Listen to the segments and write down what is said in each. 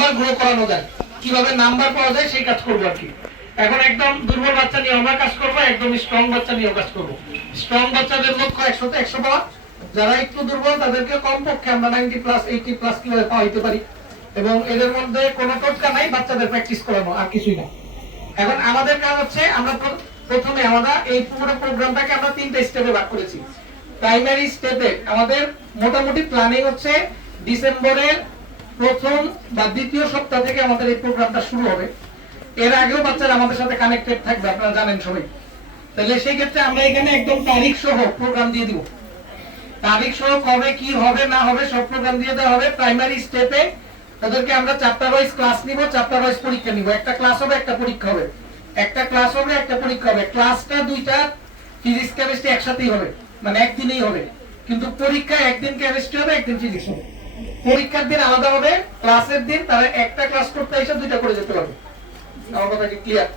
Number grow করানো যায়। কীভাবে নাম্বার পাওয়া যায় সেই কাজ করব আর কি। এখন একদম দুর্বল বাচ্চা নিয়ে আমরা কাজ করব, একদম স্ট্রং বাচ্চা নিয়েও কাজ করব। স্ট্রং বাচ্চাদের লক্ষ্য একশোতে একশো পাওয়া। যারা একটু দুর্বল, তাদেরকে কমপক্ষে আমরা নাইনটি প্লাস এইটি প্লাস কীভাবে পাওয়াইতে পারি? এবং এদের মধ্যে কোনো টোটকা নাই বাচ্চাদের প্র্যাকটিস করানো, আর কিছুই না। এখন আমাদের কাজ হচ্ছে, আমরা প্রথমে আমরা এই পুরো প্রোগ্রামটাকে আমরা তিনটা স্টেপে ভাগ করেছি। প্রাইমারি স্টেপে আমাদের মোটামুটি প্ল্যানিং হচ্ছে ডিসেম্বরের প্রথম বা দ্বিতীয় সপ্তাহ থেকে আমাদের এই প্রোগ্রামটা শুরু হবে। এর আগেও বাচ্চারা আমাদের সাথে কানেক্টেড থাকবে, আপনারা জানেন সবাই। তাহলে সেই ক্ষেত্রে আমরা এখানে একদম তারিখ সহ প্রোগ্রাম দিয়ে দিব। তারিখ সহ কবে কি হবে, না হবে, সব প্রোগ্রাম দিয়ে দেওয়া হবে। প্রাইমারি স্টেপে তাদেরকে আমরা চ্যাপ্টার ওয়াইজ ক্লাস নিব চ্যাপ্টার ওয়াইজ পরীক্ষা নিব। একটা ক্লাস হবে, একটা পরীক্ষা হবে। একটা ক্লাস হবে, একটা পরীক্ষা হবে। ক্লাসটা দুইটা ফিজিক্স কেমিস্ট্রি একসাথেই হবে। মানে একদিনেই হবে। কিন্তু পরীক্ষা একদিন কেমিস্ট্রি হবে, একদিন ফিজিক্স হবে। পরীক্ষার দিন আলাদা হবে, ক্লাসের দিন তারা একটা ক্লাস করতে এসে দুইটা করে যেতে পারবে। আমার কথা কি ক্লিয়ার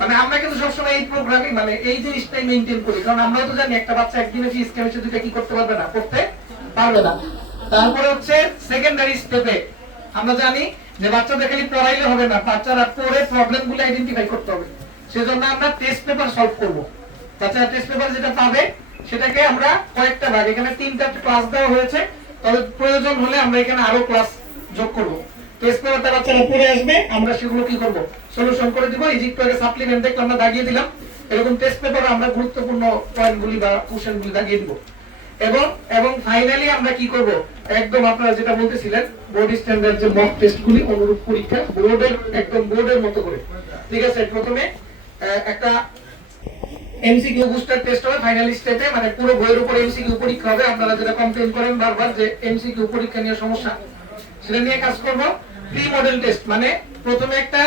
মানে আমরা কিন্তু সবসময় এই প্রোগ্রামিং মানে এই জিনিসটাই মেনটেন করি। কারণ আমরাও তো জানি একটা বাচ্চা একদিনে ফিজিক্স কেমিস্ট্রি দুইটা কি করতে পারবে না, করতে পারবে না। তারপরে হচ্ছে সেকেন্ডারি স্টেপে আমরা জানি যে বাচ্চাদের খালি পড়াইলে হবে না, বাচ্চারা পড়ে প্রবলেমগুলো আইডেন্টিফাই করতে হবে। সেজন্য আমরা টেস্ট পেপার সলভ করব। বাচ্চারা টেস্ট পেপার যেটা পাবে, সেটাকে আমরা কয়েকটা ভাগ, এখানে তিনটা ক্লাস দেওয়া হয়েছে। তবে প্রয়োজন হলে আমরা এখানে আরও ক্লাস যোগ করব। টেস্ট পেপারটা বাচ্চারা পড়ে আসবে, আমরা সেগুলো কি করব? সলিউশন করে দিব, এই যে সাপ্লিমেন্ট দেখলে আমরা দাগিয়ে দিলাম। এরকম টেস্ট পেপারে আমরা গুরুত্বপূর্ণ পয়েন্টগুলি বা কোশ্চেনগুলি দাগিয়ে দিব। এবং এবং ফাইনালি আমরা কি করব? একদম আপনারা যেটা বলতেছিলেন বোর্ড স্ট্যান্ডার্ড যে মক টেস্টগুলি অনুরূপ পরীক্ষা বোর্ডের একদম বোর্ডের মতো করে। ঠিক আছে? প্রথমে একটা এমসিকিউ বুস্টার টেস্ট হবে ফাইনাল স্টেপে মানে পুরো বইয়ের উপর এমসিকিউ পরীক্ষা হবে। আপনারা যেটা কমপ্লেন করেন বারবার যে এমসিকিউ পরীক্ষা নিয়ে সমস্যা, সেটা নিয়ে কাজ করব। প্রি মডেল টেস্ট মানে প্রথমে একটা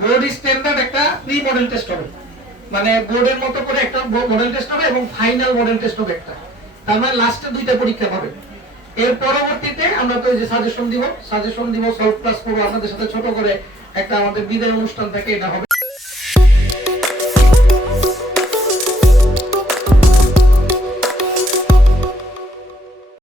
বোর্ড স্ট্যান্ডার্ড একটা প্রি মডেল টেস্ট হবে। মানে বোর্ডের মতো করে একটা মডেল টেস্ট হবে এবং ফাইনাল মডেল টেস্ট হবে একটা। তার মানে লাস্টে দুইটা পরীক্ষা হবে। এর পরবর্তীতে আমরা তো যে সাজেশন দিব সাজেশন দিব সলভ ক্লাস করব। আপনাদের সাথে ছোট করে একটা আমাদের বিদায় অনুষ্ঠান থাকে, এটা হবে।